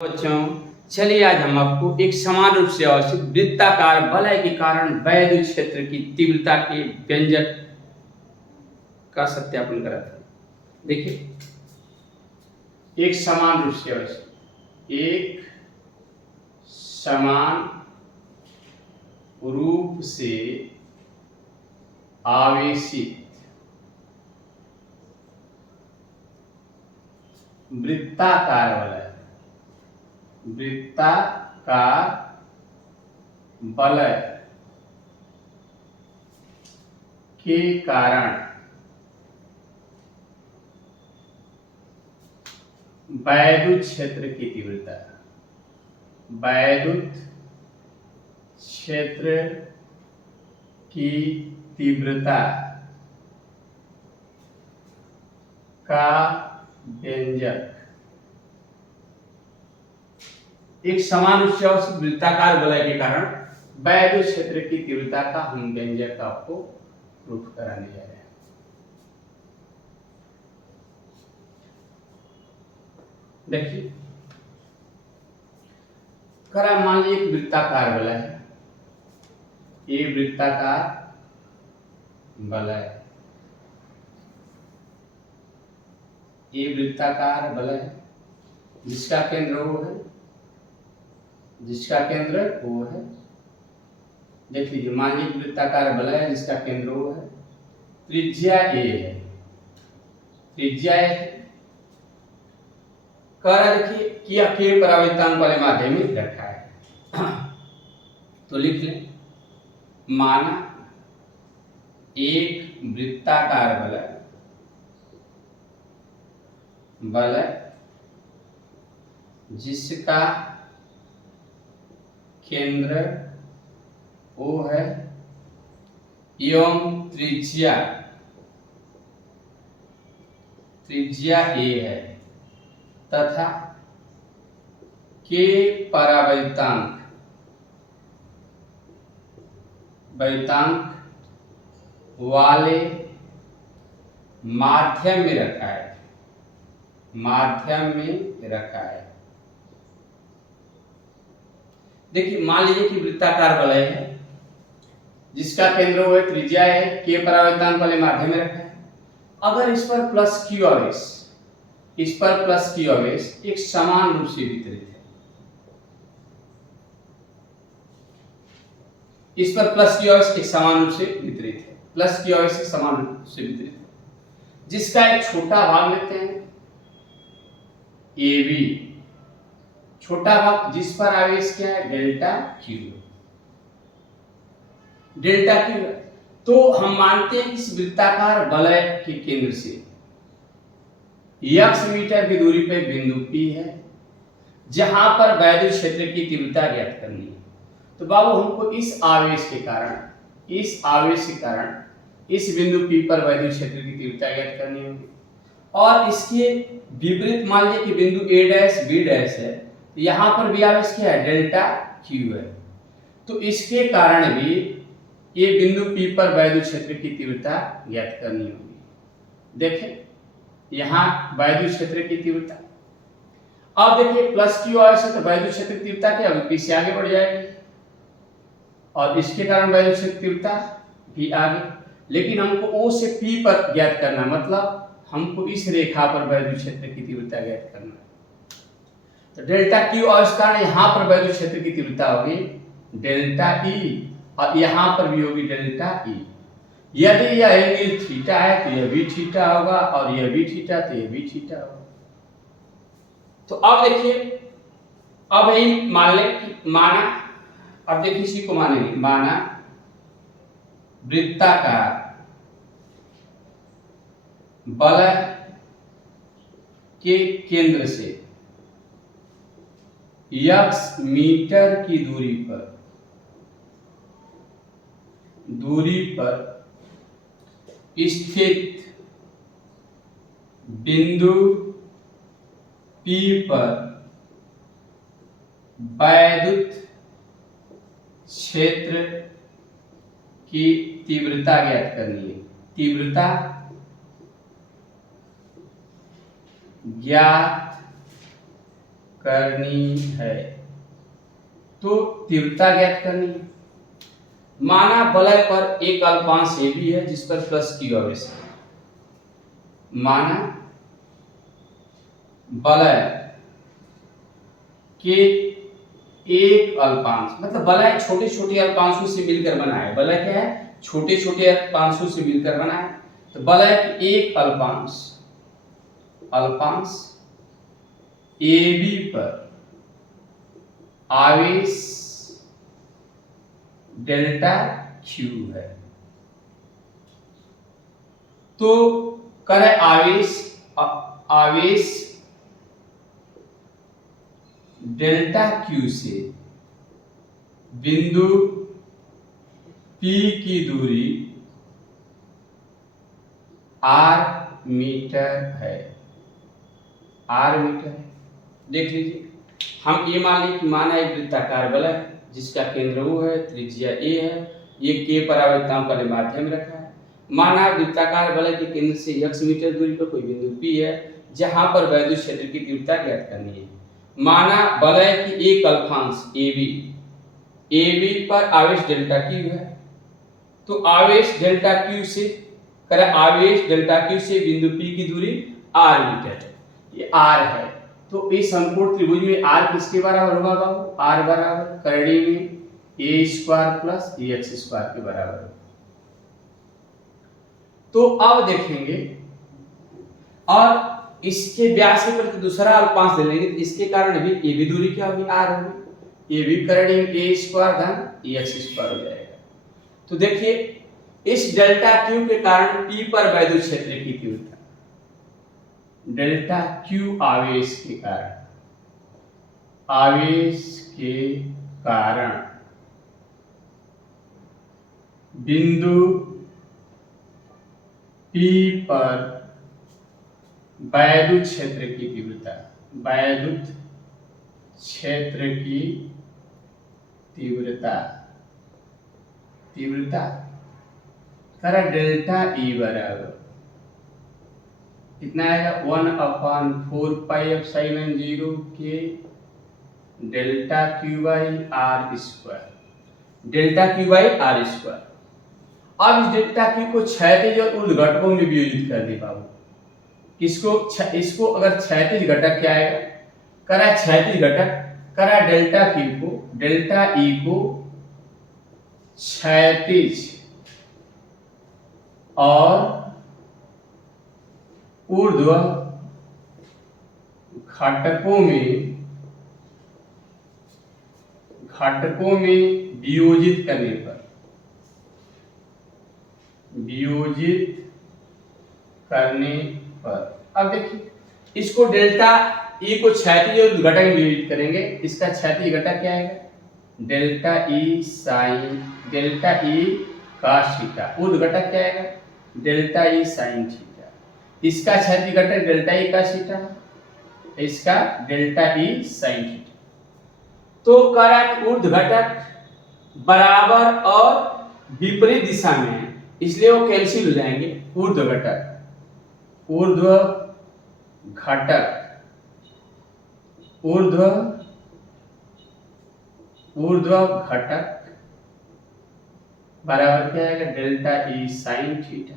बच्चों, चलिए आज हम आपको एक समान रूप से अवस्थित वृत्ताकार वलय के कारण वैद्युत क्षेत्र की तीव्रता के व्यंजक का सत्यापन कराते हैं। देखिए, एक समान रूप से अवस्थित, एक समान रूप से आवेशित वृत्ताकार वलय, वृत्ताकार वलय के कारण वैद्युत क्षेत्र की तीव्रता, वैद्युत क्षेत्र की तीव्रता का व्यंजक, एक समान रूप से अवस्थित वृत्ताकार वलय के कारण वैद्युत क्षेत्र की तीव्रता का हम व्यंजक आपको प्रूफ कराने जा रहे हैं। देखिए, करा मान लीजिए एक वृत्ताकार वलय है, ये वृत्ताकार वलय, ये वृत्ताकार वलय है जिसका केंद्र O है, जिसका केंद्र O है। देख लीजिए, मान लीजिए वृत्ताकार वलय है जिसका केंद्र O है, त्रिज्या A है, त्रिज्या A है। देखिए कि के परावर्तन वाले माध्यम में रखा है तो लिख लें, माना एक वृत्ताकार वलय जिसका केंद्र O है एवं त्रिज्या A है तथा के परावर्तांक वाले माध्यम में रखा है, माध्यम में रखा है। देखिए, मान लीजिए कि वृत्ताकार वलय है जिसका केंद्र O है, त्रिज्या है, के परावर्तांक वाले माध्यम में रखा है। अगर इस पर प्लस Q आवेश, इस पर प्लस Q आवेश एक समान रूप से वितरित है, इस पर प्लस Q आवेश एक समान रूप से वितरित है, प्लस Q आवेश एक समान रूप से वितरित है, जिसका एक छोटा भाग लेते हैं AB, छोटा भाग जिस पर आवेश क्या है डेल्टा Q, डेल्टा Q। तो हम मानते हैं इस वृत्ताकार वलय के केंद्र से x मीटर की दूरी पर बिंदु P है जहां पर वैद्युत क्षेत्र की तीव्रता ज्ञात करनी है। तो बाबू हमको इस आवेश के कारण इस बिंदु P पर वैद्युत क्षेत्र की तीव्रता ज्ञात करनी होगी और इसके विपरीत मान लीजिए कि बिंदु A डैश B डैश है, तो यहां पर भी आवेश क्या है डेल्टा Q है। तो इसके कारण भी ये बिंदु P पर वैद्युत क्षेत्र की तीव्रता ज्ञात करनी होगी। देखें यहां वैद्युत क्षेत्र की तीव्रता, अब देखिए प्लस Q आवेश है तो वैद्युत क्षेत्र की तीव्रता क्या होगी, P से आगे बढ़ जाएगी और इसके कारण वैद्युत क्षेत्र की तीव्रता भी आगे। लेकिन हमको O से P पर ज्ञात करना, मतलब हमको इस रेखा पर वैद्युत क्षेत्र की तीव्रता ज्ञात करना है। तो डेल्टा Q आवेश के कारण यहाँ पर वैद्युत क्षेत्र की तीव्रता होगी डेल्टा E और यहाँ पर भी होगी डेल्टा E। यदि यह एंगल थीटा है तो यह भी थीटा होगा और यह भी थीटा तो यह भी थीटा होगा। तो अब देखिए, अब यही मान लें कि माना, अब देखिए इसी को मानेंगे, माना वृत्ताकार वलय के केंद्र से x मीटर की दूरी पर स्थित बिंदु P पर वैद्युत क्षेत्र की तीव्रता ज्ञात करनी है, तीव्रता ज्ञात करनी है। तो तीव्रता ज्ञात करनी है। माना वलय पर एक अल्पांश ए बी है जिस पर प्लस क्यू आवेश है। माना वलय के एक अल्पांश, मतलब वलय छोटे छोटे अल्पांशों से मिलकर बना है। वलय क्या है? छोटे छोटे अल्पांशों से मिलकर बना है। तो वलय के एक अल्पांश ए बी पर आवेश डेल्टा क्यू है। तो करे आवेश डेल्टा क्यू से बिंदु P की दूरी r मीटर है। r मीटर है। देख लीजिए, हम ये मान ली कि माना एक वृत्ताकार वलय जिसका केंद्र O है, त्रिज्या a है, ये k परावर्तिताओं का माध्यम रखा है। माना वृत्ताकार वलय के केंद्र से x मीटर दूरी पर कोई बिंदु P है जहां पर वैद्युत क्षेत्र की तीव्रता ज्ञात करनी है। माना वलय की एक अल्पांश AB पर आवेश डेल्टा Q है। तो आवेश डेल्टा Q से आवेश डेल्टा Q से बिंदु P की दूरी r मीटर है। ये r है। तो इस समकोण त्रिभुज में r किसके बराबर होगा बाबू? r बराबर करड़ी में a square plus ax square के बराबर होगा। तो अब देखेंगे, और इसके व्यास के प्रति दूसरा अल्पांश ले लेंगे तो इसके कारण भी ये भी दूरी क्या होगी? r होगी। ये भी करड़ी में a स्क्वायर धन ax स्क्वायर हो जाएगा। तो देखिए, इस डेल्टा Q के कारण P पर वैद्युत क्षेत्र की तीव्रता, डेल्टा Q आवेश के कारण बिंदु P पर वैद्युत क्षेत्र की तीव्रता करा डेल्टा E बराबर कितना आएगा? 1/4 पाई एप्सिलॉन 0 के delta Q by r square. Delta Q by r square. अब इस डेल्टा Q को क्षैतिज और ऊर्ध्व घटकों में वियोजित कर दे बाबू। इसको अगर क्षैतिज घटक क्या आएगा? करा क्षैतिज घटक करा डेल्टा Q को, डेल्टा E को क्षैतिज और ऊर्ध्व घटकों में वियोजित करने पर अब देखिए, इसको डेल्टा E को क्षैतिज और घटक में वियोजित करेंगे। इसका क्षैतिज घटक क्या आएगा? Delta E cos theta. ऊर्ध्व घटक क्या आएगा? Delta E sin theta. इसका क्षैतिज घटक डेल्टा E cos थीटा, इसका डेल्टा E sin थीटा। तो कारण ऊर्ध्व घटक बराबर और विपरीत दिशा में है, इसलिए वो कैंसिल हो जाएंगे। ऊर्ध्व घटक बराबर क्या आएगा? Delta E sin theta.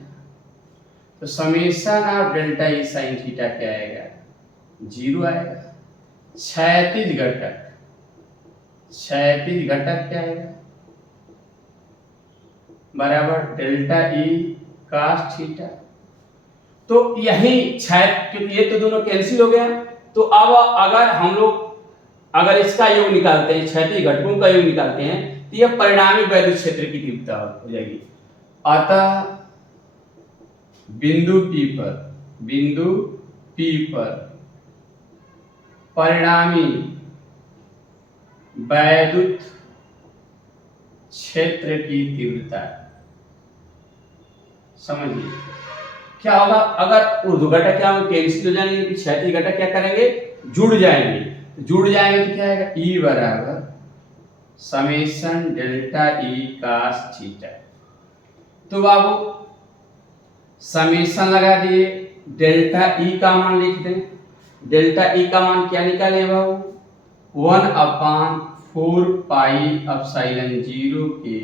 तो summation of delta E sin theta क्या आएगा? 0 आएगा। क्षैतिज घटक क्या आएगा? बराबर डेल्टा E cos थीटा। तो यही क्योंकि ये तो दोनों कैंसिल हो गया। तो अब अगर हम लोग इसका योग निकालते हैं, क्षैतिज घटकों का योग निकालते हैं, तो यह परिणामी वैद्युत क्षेत्र की तीव्रता हो जाएगी। अतः बिंदु P पर परिणामी वैद्युत क्षेत्र की तीव्रता, समझिए क्या होगा? अगर ऊर्ध्व घटक क्या होंगे? कैंसिल हो जाएंगे। क्षैतिज घटक क्या करेंगे? जुड़ जाएंगे तो क्या आएगा? E बराबर summation delta E cos theta. तो बाबू समेशन लगा दिए, डेल्टा E का मान लिख दें। डेल्टा E का मान क्या निकाले बाबू? 1/4 पाई एप्सिलॉन 0 के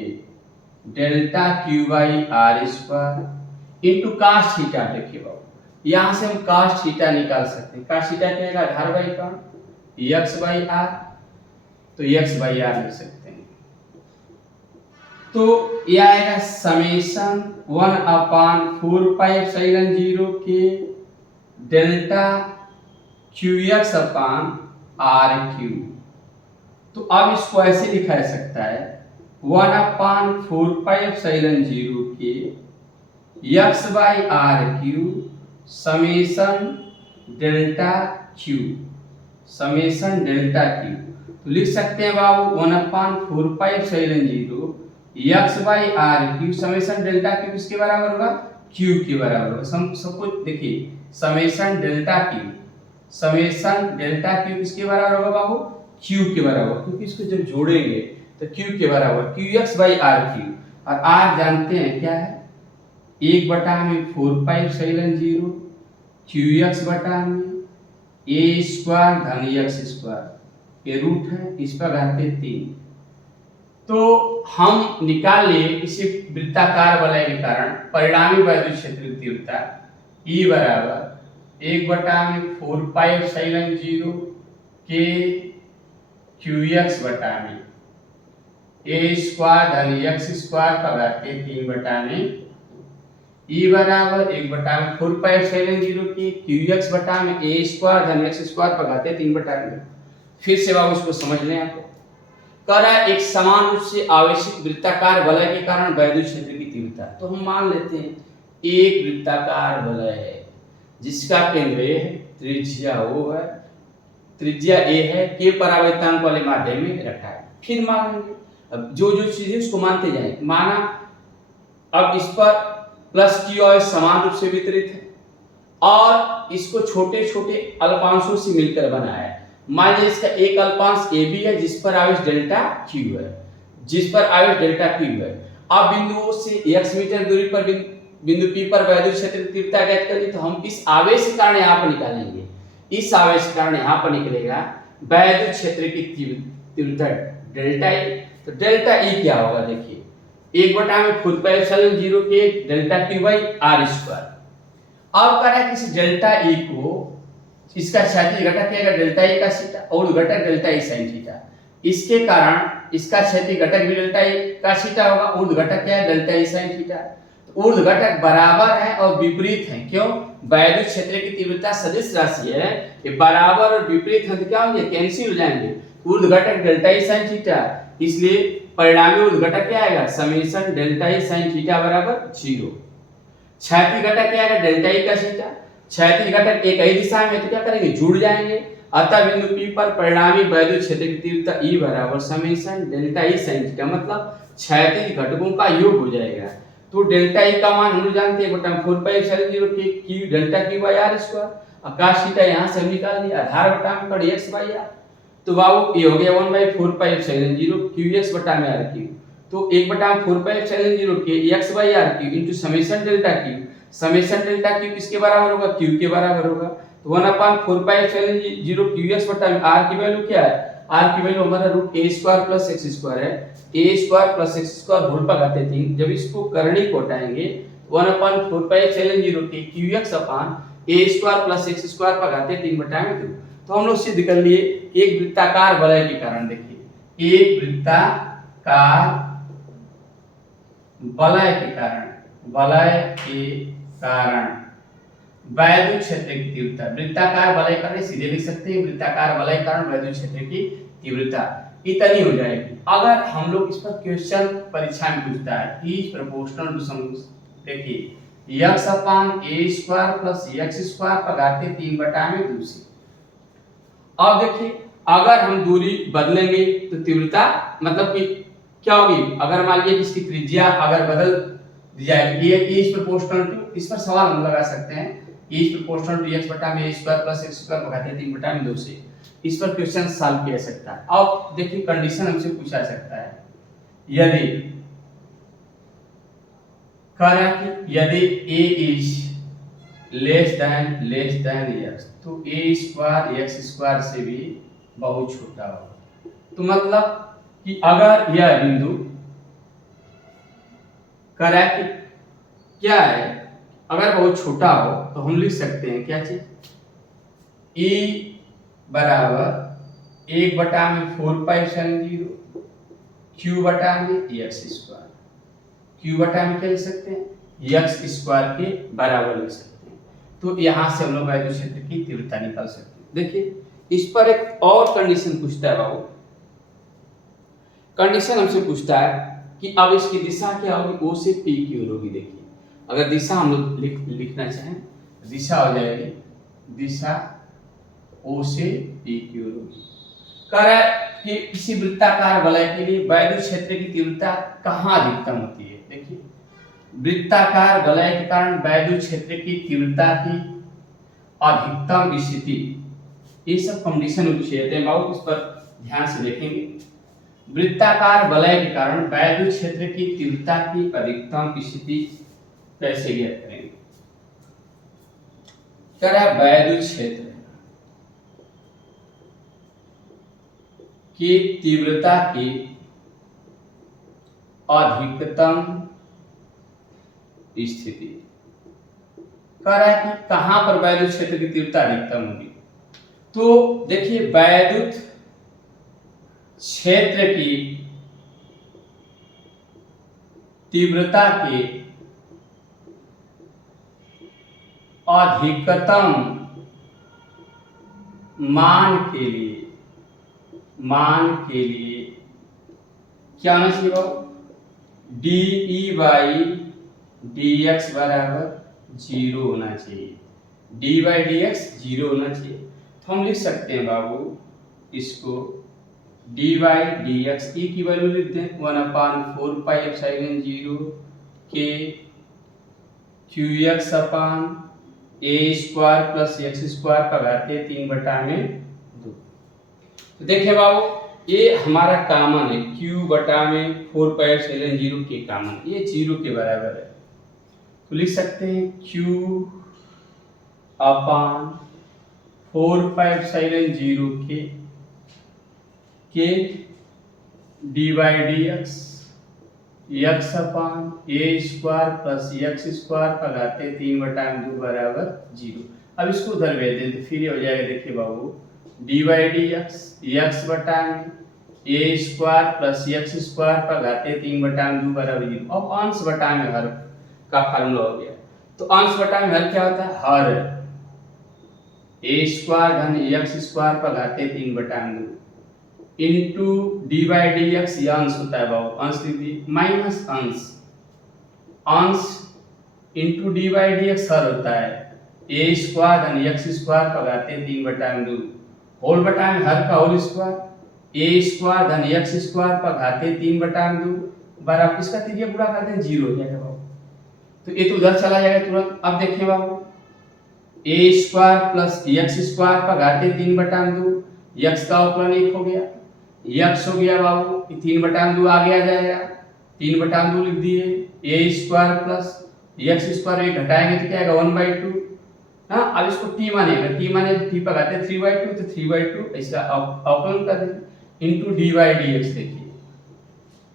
delta Q by R square into cos theta. देखिए बाबू यहाँ से हम कास्ट थीटा निकाल सकते हैं। कास्ट थीटा क्या है, आधार बाई कौन, एक्स बाई आर, तो एक्स बाई आर लिख सकते हैं। तो यह आएगा समेशन 1/4 पाई एप्सिलॉन 0 के delta Q X upon R Q. तो अब इसको ऐसे लिखा जा सकता है 1/4 पाई एप्सिलॉन 0 के X by R Q summation delta Q, summation delta Q. तो लिख सकते हैं बाबू 1/4 pi epsilon 0 X by R Q summation delta Q किसके बराबर होगा, क्यू के बराबर होगा। सब कुछ देखिए, summation delta Q, summation delta Q किसके बराबर होगा बाबू, क्यू के बराबर, क्योंकि इसको जब जोड़ेंगे तो क्यू के बराबर Q X by R Q, और आर जानते हैं क्या है, 1/4 पाई एप्सिलॉन 0 क्यू एक्स बटा में ए स्क्वायर धन एक्स स्क्वायर, ये रूट है, इस पर घाते 3। तो हम निकाल लिए इसी वृत्ताकार वलय के कारण परिणामी वैद्युत क्षेत्र की तीव्रता E बराबर 1/4 पाई एप्सिलॉन 0 के क्यू एक्स बटा में ए स्क्वायर धन एक्स स्क्वायर का घाते 3 बटा में E बराबर 1/4 पाई एप्सिलॉन 0 की क्यू एक्स बटा में ए स्क्वायर धन एक्स स्क्वायर का घाते 3 बटा में। फिर से बाबू इसको समझ लें। आपको कह रहा है एक समान रूप से आवेशित वृत्ताकार वलय के कारण वैद्युत क्षेत्र की तीव्रता। तो हम मान लेते हैं एक वृत्ताकार वलय है जिसका केंद्र ए है, त्रिज्या O है, त्रिज्या A है, के परावर्तांक वाले माध्यम में रखा है। फिर मान लेंगे, अब जो जो चीजें उसको मानते जाएं। माना अब इस पर प्लस क्यू और समान रूप से वितरित है और इसको छोटे छोटे अल्पांशों से मिलकर बनाया है। मान लीजिए इसका एक अल्पांश ए बी है जिस पर आवेश डेल्टा क्यू है, जिस पर आवेश डेल्टा क्यू है। अब बिंदुओं से x मीटर दूरी पर बिंदु P पर वैद्युत क्षेत्र की तीव्रता ज्ञात करनी, तो हम इस आवेश के कारण यहाँ पर निकालेंगे। इस आवेश के कारण यहाँ पर निकलेगा वैद्युत क्षेत्र की तीव्रता डेल्टा E। तो डेल्टा E क्या होगा, देखिए 1/4 पाई एप्सिलॉन 0 के delta Q by R square. अब कह रहा है कि इस डेल्टा E को, इसका क्षैतिज घटक क्या है, डेल्टा E का थीटा, और घटक डेल्टा E sin थीटा। इसके कारण इसका क्षैतिज घटक भी डेल्टा E का थीटा होगा, ऊर्ध्व घटक क्या है, डेल्टा E sin थीटा। तो ऊर्ध्व घटक बराबर है और विपरीत है। क्यों, वैद्युत क्षेत्र की तीव्रता सदिश राशि है, ये बराबर और विपरीत हैं तो क्या होंगे, कैंसिल हो जाएंगे। ऊर्ध्व घटक डेल्टा E sin थीटा, इसलिए परिणामी ऊर्ध्व घटक क्या आएगा, summation delta E sin theta बराबर 0। क्षैतिज घटक क्या आएगा, डेल्टा E का थीटा। क्षैतिज घटक एक ही दिशा में तो क्या करेंगे, जुड़ जाएंगे। अतः बिंदु P पर परिणामी वैद्युत क्षेत्र की तीव्रता E बराबर summation delta E sin theta, मतलब क्षैतिज घटकों का योग हो जाएगा। तो डेल्टा E का मान हम लोग जानते हैं 1/4 पाई एप्सिलॉन 0 के Q delta Q by R square. आकाश थीटा यहां से हम निकाल लिया, आधार बटा में कर x बाई आर। तो बाबू ये हो गया 1/4 पाई एप्सिलॉन 0 क्यू x बटा में आर क्यू। तो 1/4 पाई एप्सिलॉन 0 के x by R Q into summation delta Q. Summation delta Q किसके बराबर होगा, क्यू के बराबर होगा। तो 1/4 पाई एप्सिलॉन 0 क्यू x बटा में आर की वैल्यू क्या है, आर की वैल्यू हमारा root a square plus x square है, a square plus x square whole पर घाते 3। जब इसको करणी को हटाएंगे 1/4 पाई एप्सिलॉन 0 के qx upon a square plus x square पर घाते 3 बटा में 2। तो हम लोग सिद्ध कर लिए एक वृत्ताकार वलय के कारण। देखिए एक वृत्ताकार वलय के कारण, वलय के कारण वैद्युत क्षेत्र की तीव्रता, वृत्ताकार वलय कारण सीधे लिख सकते हैं, वृत्ताकार वलय कारण वैद्युत क्षेत्र की तीव्रता इतनी हो जाएगी। अगर हम लोग इस पर क्वेश्चन परीक्षा में पूछता है E is proportional to some, देखिए x upon a square plus x square पर घाते 3 बटा में 2 से। अब देखिए अगर हम दूरी बदलेंगे तो तीव्रता मतलब कि क्या होगी, अगर मान लीजिए इसकी त्रिज्या अगर बदल दी जाएगी, ये E is proportional to, इस पर सवाल हम लगा सकते हैं E is proportional to x बटा में a square plus x square पर घाते 3 बटा में 2 से। इस पर क्वेश्चन सॉल्व किया सकता है। अब देखिए कंडीशन हमसे पूछा सकता है, यदि कह रहा है कि यदि a is less than x, तो a स्क्वायर x स्क्वायर से भी बहुत छोटा हो। तो मतलब कि अगर यह बिंदु करा कि क्या है, अगर बहुत छोटा हो तो हम लिख सकते हैं क्या चीज, e बराबर 1/4π0 q बटा में x स्क्वायर, q बटा में क्या लिख सकते हैं x स्क्वायर के बराबर लिख सकते हैं। तो यहां से हम लोग वैद्युत क्षेत्र की तीव्रता निकाल सकते हैं। देखिए इस पर एक और कंडीशन पूछता है बाबू, कंडीशन हमसे पूछता है कि अब इसकी दिशा क्या होगी, o से p की ओर होगी। देखिए अगर दिशा हम लोग लिखना चाहें, दिशा हो जाएगी, दिशा o से p की ओर होगी। कह रहा है कि किसी वृत्ताकार वलय के लिए वैद्युत क्षेत्र की तीव्रता कहाँ अधिकतम होती है। देखिए वृत्ताकार वलय के कारण वैद्युत क्षेत्र की तीव्रता की अधिकतम स्थिति, ये सब कंडीशन पूछे जाते हैं बाबू, इस पर ध्यान से देखेंगे। वृत्ताकार वलय के कारण वैद्युत क्षेत्र की तीव्रता की अधिकतम स्थिति कैसे ज्ञात करेंगे। कह रहा है वैद्युत क्षेत्र की तीव्रता की अधिकतम स्थिति, कह रहा है कि कहां पर वैद्युत क्षेत्र की तीव्रता अधिकतम होगी। तो देखिए वैद्युत क्षेत्र की तीव्रता के अधिकतम मान के लिए क्या होना चाहिए बाबू, dE/dx बराबर 0 होना चाहिए, d/dx 0 होना चाहिए। तो हम लिख सकते हैं बाबू इसको d/dx, e की वैल्यू लिख दें 1/4πε0 k qx upon a square plus x square का घातीय 3/2। तो देखिए बाबू ये हमारा कॉमन है, q बटा में 4πε0 के कॉमन, ये 0 के बराबर है। तो लिख सकते हैं q अपान 4πε0 के d/dx x upon a square plus x square का घातीय 3/2 बराबर 0। अब इसको उधर भेज दें तो फिर हो जाएगा, देखिए बाबू d/dx x बटा में a square plus x square का घातीय 3/2 बराबर 0। अब अंश बटा में हर का फार्मूला हो गया। तो अंश बटा में हर क्या होता है, हर a स्क्वायर धन x स्क्वायर का घातीय 3/2 इंटू d/dx, ये अंश होता है बाबू, अंश लिख दिए, माइनस अंश इंटू d/dx हर होता है a स्क्वायर धन x स्क्वायर का घातीय 3/2 होल बटा में हर का होल स्क्वायर, a स्क्वायर धन x स्क्वायर का घातीय 3/2 बराबर, इसका त्रिज्या पूरा करते हैं 0 हो जाएगा बाबू। तो ये तो उधर चला जाएगा तुरंत। अब देखिए बाबू a square plus x square का घातीय 3/2, x का अवकलन 1 हो गया, x हो गया बाबू, 3/2 आगे आ जाएगा, 3/2 लिख दिए, a square plus x square एक घटाएंगे तो क्या आएगा 1/2। हाँ अब इसको t मानेगा, t माने तो t पर आते 3/2, तो 3/2 इसका अवकलन कर देंगे इंटू d/dx। देखिए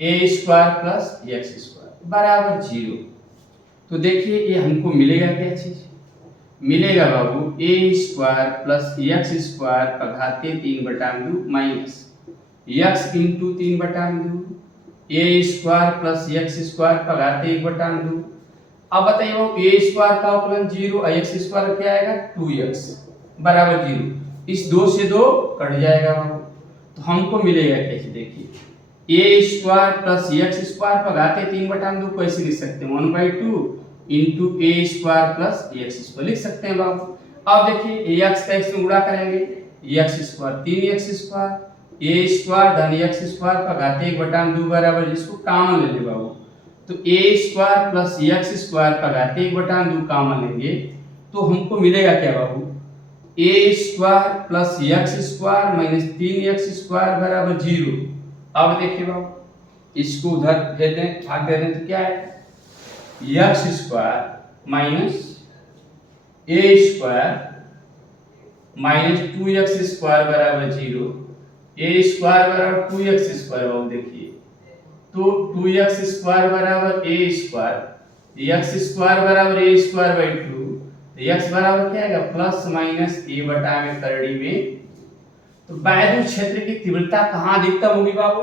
a square plus x square बराबर 0। तो देखिए ये हमको मिलेगा क्या चीज, मिलेगा बाबू a square plus x square का घातीय 3/2 minus x into 3/2 a square plus x square का घातीय 1/2। अब बताइए बाबू a स्क्वायर का अवकलन 0 और x स्क्वायर क्या आएगा 2x बराबर 0, इस 2 से 2 कट जाएगा बाबू। तो हमको मिलेगा कैसे, देखिए a square plus x square का घातीय 3/2 को ऐसे लिख सकते हैं 1/2 into a square plus x square लिख सकते हैं बाबू। अब देखिए x का x में गुणा करेंगे x square 3x square a square धन x स्क्वायर का घातीय 1/2 बराबर, जिसको कॉमन ले ले बाबू, तो a square plus x square का घातीय 1/2 कॉमन लेंगे तो हमको मिलेगा क्या बाबू, a square plus x square minus 3x square बराबर 0। अब देखिए बाबू इसको उधर भेज दें, भाग दे दें तो क्या है x square minus a square minus 2x square बराबर 0 ए स्क्वायर बराबर 2x स्क्वायर बाबू देखिए, तो 2x स्क्वायर बराबर ए स्क्वायर, x स्क्वायर बराबर ए स्क्वायर बाई 2, तो x बराबर क्या आएगा प्लस माइनस a बटा में करड़ी में। तो वैद्युत क्षेत्र की तीव्रता कहाँ अधिकतम होगी बाबू?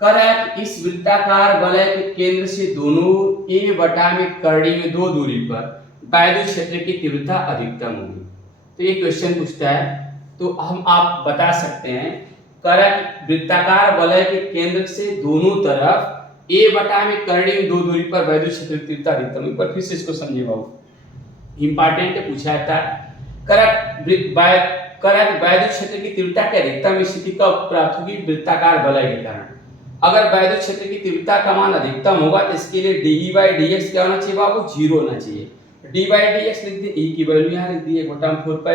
करेक्ट, इस वृत्ताकार वलय के केंद्र से दोनों a बटा में करड़ी में 2 दूरी पर वैद्युत क्षेत्र की तीव्रता अधिकतम होगी। तो ये क्वेश्चन पूछता है, तो हम आप बता सकते हैं करेक्ट, वृत्ताकार वलय के केंद्र से दोनों तरफ a बटा में करड़ी में 2 दूरी पर वैद्युत क्षेत्र की तीव्रता अधिकतम। एक बार फिर से इसको समझिए बाबू, इंपॉर्टेंट है, पूछा था। करेक्ट, वैद्युत क्षेत्र की तीव्रता के अधिकतम स्थिति कब प्राप्त होगी? वृत्ताकार वलय के कारण। अगर वैद्युत क्षेत्र की तीव्रता का मान अधिकतम होगा तो इसके लिए dE/dx क्या होना चाहिए बाबू? 0 होना चाहिए। d/dx लिख दिए, e की वैल्यू यहां लिख दी 1/4π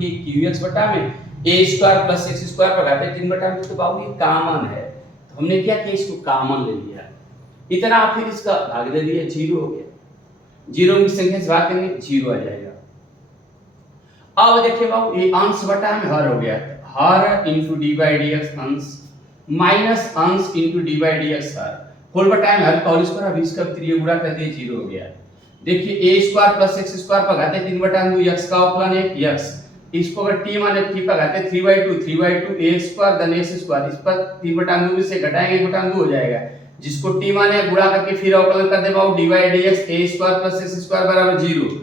की qx बटा में a square plus x square पर घाते 3 बटा में। तो बाबू ये कॉमन है, तो हमने क्या किया, इसको कॉमन ले लिया, इतना फिर इसका भाग दे दिया, 0 हो गया। 0 की संख्या से भाग करेंगे 0 आ जाएगा। अब देखिए बाबू ये अंश बटा में हर हो गया, हर इनटू d/dx अंश माइनस अंश इनटू d/dx हर होल बटा में हर का होल स्क्वायर, अब इसका त्रिय गुणा कर दिए 0 हो गया। देखिए a square plus x square पर घाते 3 बटा 2 x का अवकलन 1 x, इसको अगर t माने t पर घाते 3/2 a स्क्वायर धन x स्क्वायर, इस पर 3 बटा 2 से घटाएंगे 1 बटा 2 हो जाएगा, जिसको t माने गुणा करके फिर अवकलन कर दे बाबू d/dx a square plus x square बराबर 0।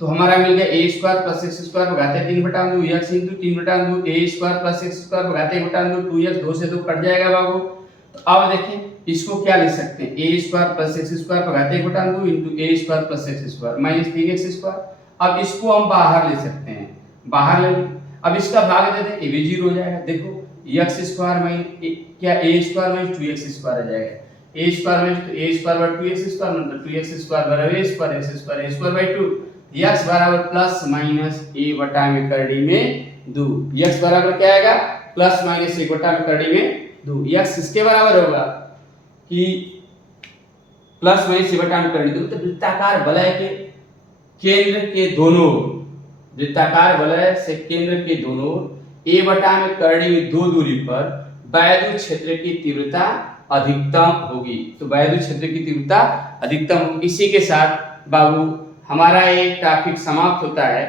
तो हमारा मिल गया a square plus x square पर घाते 3 बटा 2 x इनटू 3 बटा 2 a square plus x square पर घाते 1 बटा 2 2x 2 से 2 कट जाएगा बाबू। तो अब देखें इसको क्या लिख सकते हैं, a square plus x square पर घाते 1 बटा 2 into a square plus x square minus 3x square. अब इसको हम बाहर ले सकते हैं, बाहर ले, अब इसका भाग दे दें, ये भी 0 हो जाएगा। देखो x स्क्वायर माइनस क्या a square minus 2x square आ जाएगा, a square minus a square बटा 2x स्क्वायर मतलब 2x स्क्वायर बराबर a square x square a square by 2, x बराबर प्लस माइनस a बटा में करड़ी में 2, x बराबर क्या आएगा प्लस माइनस 1 बटा में करड़ी में 2, x इसके बराबर होगा कि प्लस माइनस 1 बटा में करड़ी 2। तो वृत्ताकार वलय के केंद्र के दोनों, वृत्ताकार वलय से केंद्र के दोनों a बटा में करड़ी में 2 दूरी पर वैद्युत क्षेत्र की तीव्रता अधिकतम होगी। तो वैद्युत क्षेत्र की तीव्रता अधिकतम। इसी के साथ बाबू हमारा एक टॉपिक समाप्त होता है।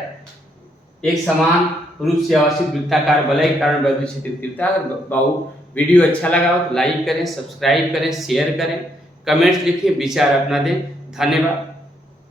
एक समान रूप से अवस्थित वृत्ताकार वलय के कारण वैद्युत क्षेत्र की तीव्रता। अगर बाबू वीडियो अच्छा लगा हो तो लाइक करें, सब्सक्राइब करें, शेयर करें, कमेंट्स लिखें, विचार अपना दें। धन्यवाद।